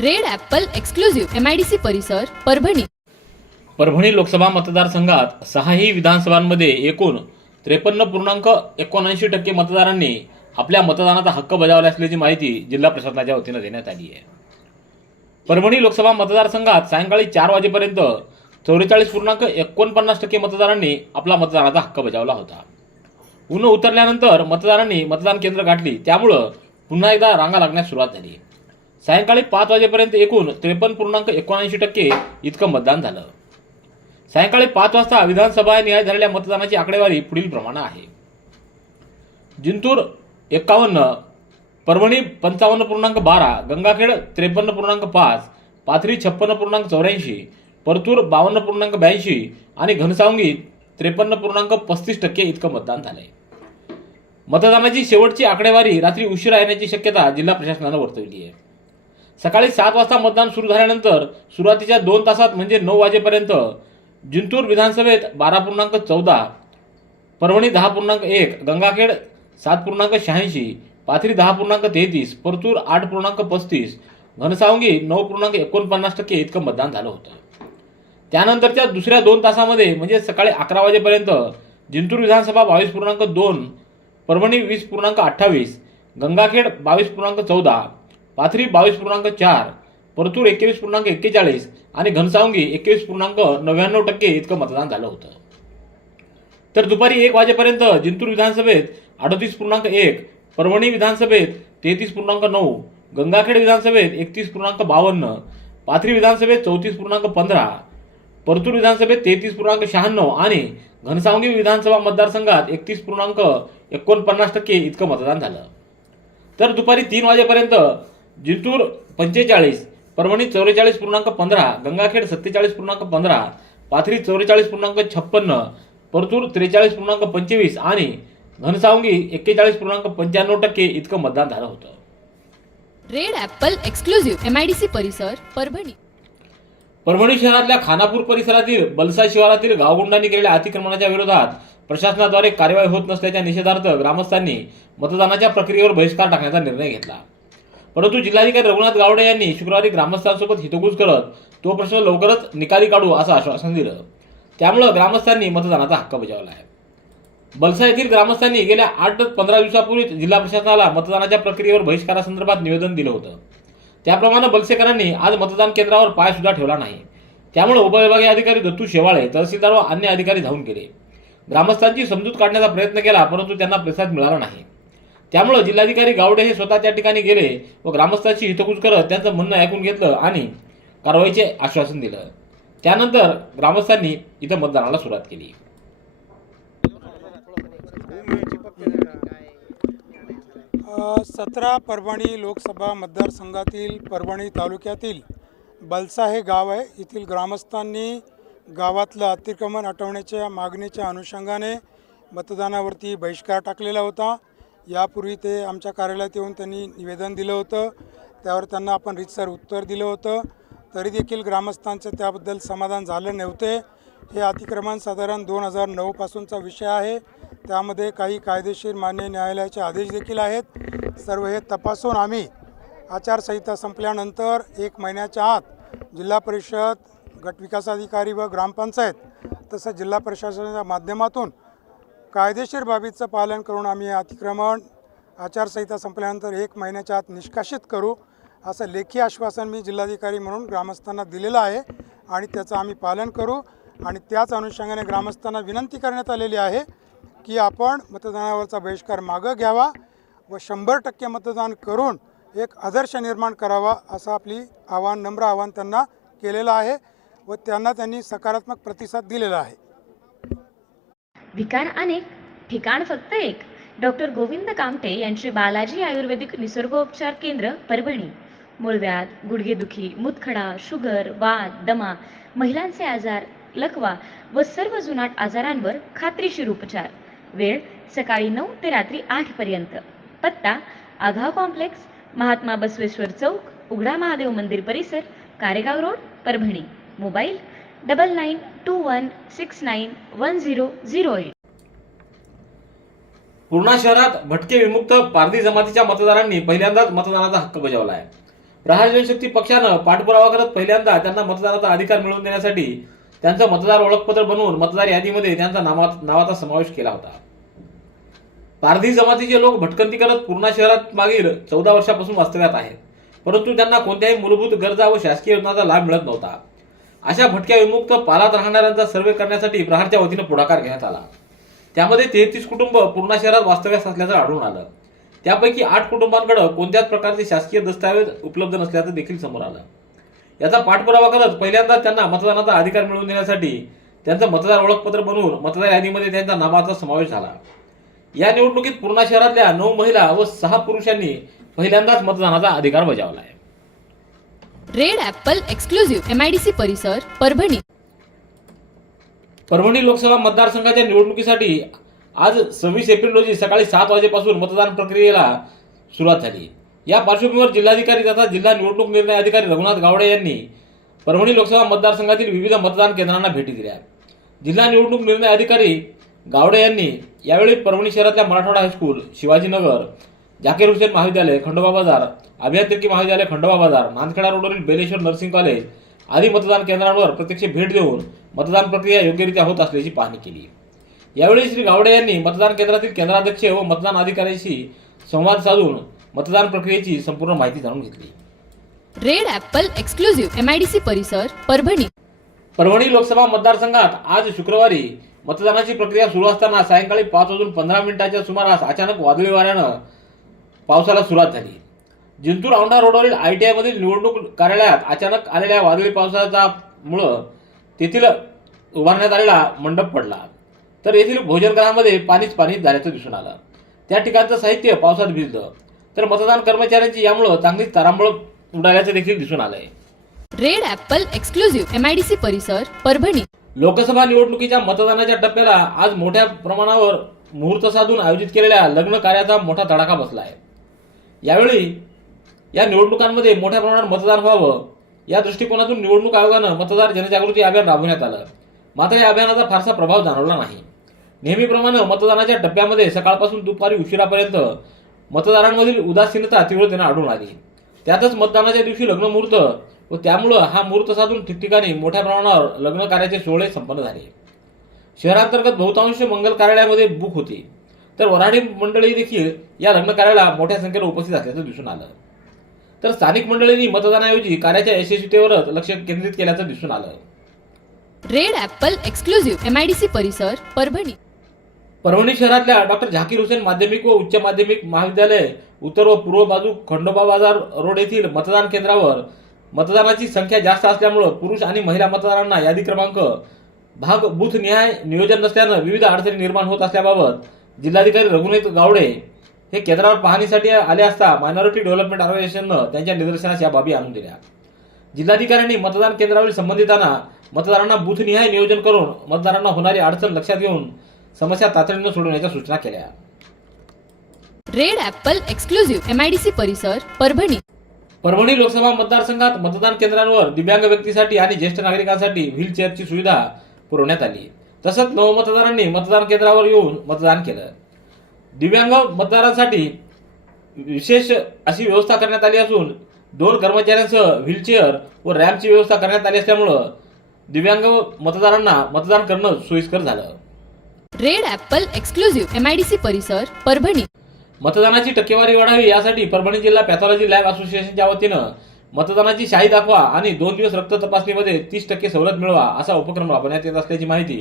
Red Apple Exclusive MIDC परिसर परभणी. परभणी लोकसभा मतदारसंघात सहाही विधानसभांमध्ये एकूण त्रेपन्न पूर्णांक एकोणऐंशी टक्के मतदारांनी आपल्या मतदानाचा हक्क बजावला असल्याची माहिती जिल्हा प्रशासनाच्या वतीनं देण्यात आली आहे. परभणी लोकसभा मतदारसंघात सायंकाळी चार वाजेपर्यंत चौवेचाळीस पूर्णांक एकोणपन्नास टक्के मतदारांनी आपला मतदानाचा हक्क बजावला होता. ऊन उतरल्यानंतर मतदारांनी मतदान केंद्र गाठली त्यामुळं पुन्हा एकदा रांगा लागण्यास सुरुवात झाली. सायंकाळी पाच वाजेपर्यंत एकूण त्रेपन्न पूर्णांक एकोणऐंशी टक्के इतकं मतदान झालं. सायंकाळी पाच वाजता विधानसभा निहाय झालेल्या मतदानाची आकडेवारी पुढील प्रमाणे आहे. जिंतूर एक्कावन्न परभणी पंचावन्न पूर्णांक बारा गंगाखेड त्रेपन्न पूर्णांक पाच पाथरी छप्पन्न पूर्णांक चौऱ्याऐंशी परतूर बावन्न पूर्णांक ब्याऐंशी आणि घनसावंगी त्रेपन्न पूर्णांक पस्तीस टक्के इतकं मतदान झालंय. मतदानाची शेवटची आकडेवारी रात्री उशिरा येण्याची शक्यता जिल्हा प्रशासनानं वर्तवली आहे. सकाळी सात वाजता मतदान सुरू झाल्यानंतर सुरुवातीच्या दोन तासात म्हणजे नऊ वाजेपर्यंत जिंतूर विधानसभेत बारा पूर्णांक चौदा परभणी दहा पूर्णांक एक गंगाखेड सात पूर्णांक शहाऐंशी पाथरी दहा पूर्णांक तेहतीस परतूर आठ पूर्णांक पस्तीस घनसावंगी नऊ पूर्णांक एकोणपन्नास टक्के इतकं मतदान झालं होतं. त्यानंतरच्या दुसऱ्या दोन तासामध्ये म्हणजे सकाळी अकरा वाजेपर्यंत जिंतूर विधानसभा बावीस पूर्णांक दोन परभणी वीस पूर्णांक अठ्ठावीस गंगाखेड बावीस पूर्णांक चौदा पाथरी बावीस पूर्णांक चार परतूर एकवीस पूर्णांक एक्केचाळीस आणि घनसावंगी एकवीस पूर्णांक नव्याण्णव टक्के इतकं मतदान झालं होतं. तर दुपारी एक वाजेपर्यंत जिंतूर विधानसभेत अडतीस पूर्णांक एक परभणी विधानसभेत तेहतीस पूर्णांक नऊ गंगाखेड विधानसभेत एकतीस पूर्णांक बावन्न पाथरी विधानसभेत चौतीस पूर्णांक पंधरा परतूर विधानसभेत तेहतीस पूर्णांक शहाण्णव आणि घनसावंगी विधानसभा मतदारसंघात एकतीस पूर्णांक एकोणपन्नास टक्के इतकं मतदान झालं. तर दुपारी तीन वाजेपर्यंत जिंतूर पंचेचाळीस परभणी चौवेचाळीस पूर्णांक पंधरा गंगाखेड सत्तेचाळीस पूर्णांक पंधरा पाथरी चौवेचाळीस पूर्णांक छप्पन्न परतूर त्रेचाळीस पूर्णांक पंचवीस आणि घनसावंगी एक्केचाळीस पूर्णांक पंच्याण्णव टक्के इतकं मतदान झालं होतं. रेड ॲपल एक्सक्लुझिव्ह एमआयडीसी परिसर परभणी. परभणी शहरातल्या खानापूर परिसरातील बलसा शिवारातील गावगुंडांनी केलेल्या अतिक्रमणाच्या विरोधात प्रशासनाद्वारे कार्यवाही होत नसल्याच्या निषेधार्थ ग्रामस्थांनी मतदानाच्या प्रक्रियेवर बहिष्कार टाकण्याचा निर्णय घेतला. परंतु जिल्हाधिकारी रघुनाथ गावडे यांनी शुक्रवारी ग्रामस्थांसोबत हितगुज करत तो प्रश्न लवकरच निकाली काढू असं आश्वासन दिलं. त्यामुळं ग्रामस्थांनी मतदानाचा हक्क बजावला आहे. बलसा येथील ग्रामस्थांनी गेल्या आठ ते पंधरा दिवसापूर्वीच जिल्हा प्रशासनाला मतदानाच्या प्रक्रियेवर बहिष्कारासंदर्भात निवेदन दिलं होतं. त्याप्रमाणे बलसेकरांनी आज मतदान केंद्रावर पाय सुद्धा ठेवला नाही. त्यामुळे उपविभागीय अधिकारी दत्तू शेवाळे तहसीलदार व अन्य अधिकारी धावून गेले. ग्रामस्थांची समजूत काढण्याचा प्रयत्न केला परंतु त्यांना प्रतिसाद मिळाला नाही. त्यामुळं जिल्हाधिकारी गावडे हे स्वतः त्या ठिकाणी गेले व ग्रामस्थांची हितकूज करत त्यांचं म्हणणं ऐकून घेतलं आणि कारवाईचे आश्वासन दिलं. त्यानंतर ग्रामस्थांनी इथं मतदानाला सुरुवात केली. सतरा परभणी लोकसभा मतदारसंघातील परभणी तालुक्यातील बलसा हे गाव आहे. येथील ग्रामस्थांनी गावातलं अतिक्रमण हटवण्याच्या मागणीच्या अनुषंगाने मतदानावरती बहिष्कार टाकलेला होता. यापूर्वी ते आमच्या कार्यालयात येऊन त्यांनी निवेदन दिलं होतं. त्यावर त्यांना आपण रितसर उत्तर दिलं होतं. तरी देखील ग्रामस्थांचं त्याबद्दल समाधान झालं नव्हते. हे अतिक्रमण साधारण दोन हजार नऊपासूनचा विषय आहे. त्यामध्ये काही कायदेशीर मान्य न्यायालयाचे आदेश देखील आहेत. सर्व हे तपासून आम्ही आचारसंहिता संपल्यानंतर एक महिन्याच्या आत जिल्हा परिषद गट विकास अधिकारी व ग्रामपंचायत तसंच जिल्हा प्रशासनाच्या माध्यमातून कायदेशीर बाबीचं पालन करून आम्ही अतिक्रमण आचारसंहिता संपल्यानंतर एक महिन्याच्या आत निष्कासित करू असं लेखी आश्वासन मी जिल्हाधिकारी म्हणून ग्रामस्थांना दिलेलं आहे आणि त्याचं आम्ही पालन करू आणि त्याच अनुषंगाने ग्रामस्थांना विनंती करण्यात आलेली आहे की आपण मतदानावरचा बहिष्कार मागं घ्यावा व शंभर टक्के मतदान करून एक आदर्श निर्माण करावा असं आपली आव्हान नम्र आव्हान त्यांना केलेलं आहे व त्यांना त्यांनी सकारात्मक प्रतिसाद दिलेला आहे. भिकार अनेक ठिकाण फक्त एक. डॉक्टर गोविंद कामटे यांचे बालाजी आयुर्वेदिक निसर्गोपचार केंद्र परभणी. मूळव्याध गुडघेदुखी मुतखडा शुगर वात दमा महिलांचे आजार लकवा व सर्व जुनाट आजारांवर खात्रीशीर उपचार. वेळ सकाळी नऊ ते रात्री आठ पर्यंत. पत्ता आघाव कॉम्प्लेक्स महात्मा बसवेश्वर चौक उघडा महादेव मंदिर परिसर Karegaon road Parbhani. Mobile double nine two one six nine one zero zero eight Purna शहरात भटके विमुक्त पारधी जमातीच्या मतदारांनी पहिल्यांदाच मतदानाचा हक्क बजावला आहे प्रहार जनशक्ती पक्षानं पाठपुरावा करत पहिल्यांदा त्यांना मतदानाचा अधिकार मिळवून देण्यासाठी त्यांचं मतदार ओळखपत्र बनवून मतदार यादीमध्ये त्यांचा नावाचा समावेश केला होता. पारधी जमातीचे लोक भटकंती करत पूर्णा शहरात मागील चौदा वर्षापासून वास्तव्यात आहेत. परंतु त्यांना कोणत्याही मूलभूत गरजा व शासकीय योजनांचा लाभ मिळत नव्हता. अशा भटक्या विमुक्त पालात राहणाऱ्यांचा सर्वे करण्यासाठी प्रहारच्या वतीनं पुढाकार घेण्यात आला. त्यामध्ये तेहतीस कुटुंब पूर्णा शहरात वास्तव्यास असल्याचं आढळून आलं. त्यापैकी आठ कुटुंबांकडे कोणत्याच प्रकारचे शासकीय दस्तावेज उपलब्ध नसल्याचं देखील समोर आलं. याचा पाठपुरावा करत पहिल्यांदा त्यांना मतदानाचा अधिकार मिळवून देण्यासाठी त्यांचं मतदार ओळखपत्र बनवून मतदार यादीमध्ये त्यांच्या नावाचा समावेश झाला. या निवडणुकीत पूर्णा शहरातल्या नऊ महिला व सहा पुरुषांनी पहिल्यांदाच मतदानाचा अधिकार बजावला आहे. Red Apple Exclusive M I D C परिसर परभणी. परभणी लोकसभा मतदारसंघाच्या निवडणुकीसाठी आज सव्वीस एप्रिल रोजी सकाळी सात वाजेपासून मतदान प्रक्रियेला सुरुवात झाली. या पार्श्वभूमीवर जिल्हाधिकारी तथा जिल्हा निवडणूक निर्णय अधिकारी रघुनाथ गावडे यांनी परभणी लोकसभा मतदारसंघातील विविध मतदान केंद्रांना भेटी दिल्या. जिल्हा निवडणूक निर्णय अधिकारी गावडे यांनी यावेळी परभणी शहरातल्या मराठवाडा हायस्कूल शिवाजीनगर जाकीर हुसेन महाविद्यालय खंडोबा बाजार अभियांत्रिकी महाविद्यालय खंडोबा बाजार नांदखेडा रोडवरील बेलेश्वर नर्सिंग कॉलेज आदी मतदान केंद्रांवर प्रत्यक्ष भेट देऊन मतदान प्रक्रिया योग्यरित्या होत असल्याची पाहणी केली. यावेळी श्री गावडे यांनी मतदान केंद्रातील केंद्राध्यक्ष व मतदान अधिकाऱ्यांशी संवाद साधून मतदान प्रक्रियेची संपूर्ण माहिती जाणून घेतली. Red Apple Exclusive M I D C परिसर परभणी. परभणी लोकसभा मतदारसंघात आज शुक्रवारी मतदानाची प्रक्रिया सुरू असताना सायंकाळी पाच वाजून पंधरा मिनिटाच्या सुमारास अचानक वादळी वाऱ्यानं पावसाला सुरुवात झाली. जिंतूर औंढा रोडवरील आय टी आयमधील निवडणूक कार्यालयात अचानक आलेल्या वादळी पावसाचा मुळं तेथील उभारण्यात आलेला मंडप पडला. तर येथील भोजनगृहामध्ये पाणीच पाणी झाल्याचं दिसून आलं. त्या ठिकाणचं साहित्य पावसात भिजलं. तर मतदान कर्मचाऱ्यांची यामुळं चांगलीच तारांबळ उडाल्याचं देखील दिसून आलंय. Red Apple Exclusive M I D C परिसर परभणी. लोकसभा निवडणुकीच्या मतदानाच्या टप्प्याला आज मोठ्या प्रमाणावर मुहूर्त साधून आयोजित केलेल्या लग्न कार्याचा मोठा तडाखा बसला आहे यावेळी या निवडणुकांमध्ये मोठ्या प्रमाणात मतदान व्हावं. या दृष्टिकोनातून निवडणूक आयोगानं मतदार जनजागृती अभियान राबवण्यात आलं. मात्र या अभियानाचा फारसा प्रभाव जाणवला नाही. नेहमीप्रमाणे मतदानाच्या टप्प्यामध्ये सकाळपासून दुपारी उशिरापर्यंत मतदारांमधील उदासीनता तीव्रतेनं आढळून आली. त्यातच मतदानाच्या दिवशी लग्न मुहूर्त व त्यामुळं हा मुहूर्त साधून ठिकठिकाणी मोठ्या प्रमाणावर लग्न कार्याचे सोहळे संपन्न झाले. शहरांतर्गत बहुतांश मंगल कार्यालयामध्ये बुक होती. तर वराडी मंडळी देखील या लग्न कार्याला मोठ्या संख्येनं उपस्थित असल्याचं दिसून आलं. तर स्थानिक मंडळींनी मतदानाऐवजी कार्याच्या यशस्वीतेवरच लक्ष केंद्रित केल्याचं दिसून आलं. Red Apple Exclusive M I D C परिसर परभणी. परभणी शहरातल्या डॉक्टर झाकीर हुसेन माध्यमिक व उच्च माध्यमिक महाविद्यालय उत्तर व पूर्व बाजू खंडोबा बाजार रोड येथील मतदान केंद्रावर मतदानाची संख्या जास्त असल्यामुळं पुरुष आणि महिला मतदारांना यादी क्रमांक भाग बूथ निहाय नियोजन नसल्यानं विविध अडचणी निर्माण होत असल्याबाबत जिल्हाधिकारी रघुनाथ गावडे हे केंद्रावर पाहणीसाठी आले असता मायनॉरिटी डेव्हलपमेंट ऑर्गनायझेशननं त्यांच्या निदर्शनास या बाबी आणून दिल्या. जिल्हाधिकाऱ्यांनी मतदान केंद्रावरील संबंधितांना मतदारांना बूथनिहाय नियोजन करून मतदारांना होणारी अडचण लक्षात घेऊन समस्या तातडीनं सोडवण्याच्या सूचना केल्या. Red Apple Exclusive M I D C परिसर परभणी. परभणी लोकसभा मतदारसंघात मतदान केंद्रांवर दिव्यांग व्यक्तीसाठी आणि ज्येष्ठ नागरिकांसाठी व्हीलचेअरची सुविधा पुरवण्यात आली. तसंच नवमतदारांनी मतदान केंद्रावर येऊन मतदान केलं. दिव्यांग मतदारांसाठी विशेष अशी व्यवस्था करण्यात आली असून दोन कर्मचाऱ्यांसह व्हीलचेअर व रॅम्पची व्यवस्था करण्यात आली असल्यामुळं दिव्यांग मतदारांना मतदान करणं सोयीस्कर झालं. Red Apple Exclusive M I D C परिसर परभणी. मतदानाची टक्केवारी वाढावी यासाठी परभणी जिल्हा पॅथॉलॉजी लॅब असोसिएशनच्या वतीनं मतदानाची शाही दाखवा आणि दोन दिवस रक्त तपासणीमध्ये तीस टक्के सवलत मिळवा असा उपक्रम राबवण्यात येत असल्याची माहिती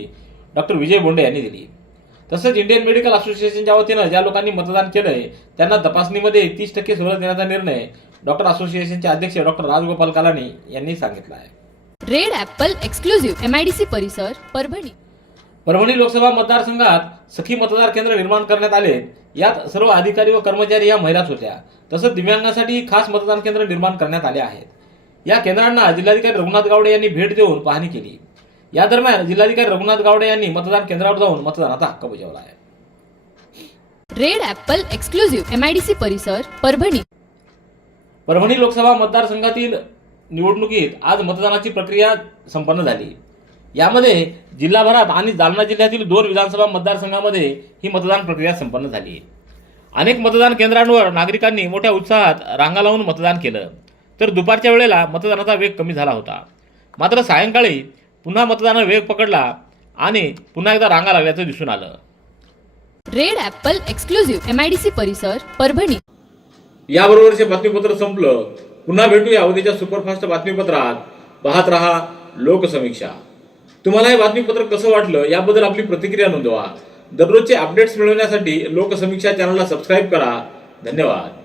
डॉक्टर विजय बोंडे यांनी दिली. तसंच इंडियन मेडिकल असोसिएशनच्या वतीनं ज्या लोकांनी मतदान केलंय त्यांना तपासणीमध्ये तीस टक्के सवलत देण्याचा निर्णय डॉक्टर असोसिएशनचे अध्यक्ष डॉक्टर राजगोपाल कलानी यांनी सांगितला आहे. Red Apple Exclusive M I D C परिसर परभणी. परभणी लोकसभा मतदारसंघात सखी मतदार केंद्र निर्माण करण्यात आले. यात सर्व अधिकारी व कर्मचारी या महिलाच होत्या. तसंच दिव्यांगांसाठी खास मतदान केंद्र निर्माण करण्यात आले आहेत. या केंद्रांना जिल्हाधिकारी रघुनाथ गावडे यांनी भेट देऊन पाहणी केली. या दरम्यान जिल्हाधिकारी रघुनाथ गावडे यांनी मतदान केंद्रावर जाऊन मतदानाचा हक्क बजावला आहे. Red Apple Exclusive M I D C परिसर परभणी. परभणी लोकसभा मतदारसंघातील निवडणुकीत आज मतदानाची प्रक्रिया संपन्न झाली. यामध्ये जिल्हाभरात आणि जालना जिल्ह्यातील दोन विधानसभा मतदारसंघामध्ये ही मतदान प्रक्रिया संपन्न झाली. अनेक मतदान केंद्रांवर नागरिकांनी मोठ्या उत्साहात रांगा लावून मतदान केलं. तर दुपारच्या वेळेला मतदानाचा वेग कमी झाला होता. मात्र सायंकाळी पुन्हा मतदानानं वेग पकडला आणि पुन्हा एकदा रांगा लागल्याचं दिसून आलं. Red Apple Exclusive M I D C परिसर परभणी. याबरोबरचे बातमीपत्र संपलं. पुन्हा भेटूया उद्याच्या सुपरफास्ट बातमीपत्रात. पाहत रहा लोकसमीक्षा. तुम्हाला हे बातमीपत्र कसं वाटलं याबद्दल आपली प्रतिक्रिया नोंदवा. दररोजचे अपडेट्स मिळवण्यासाठी लोकसमीक्षा चॅनलला सबस्क्राईब करा. धन्यवाद.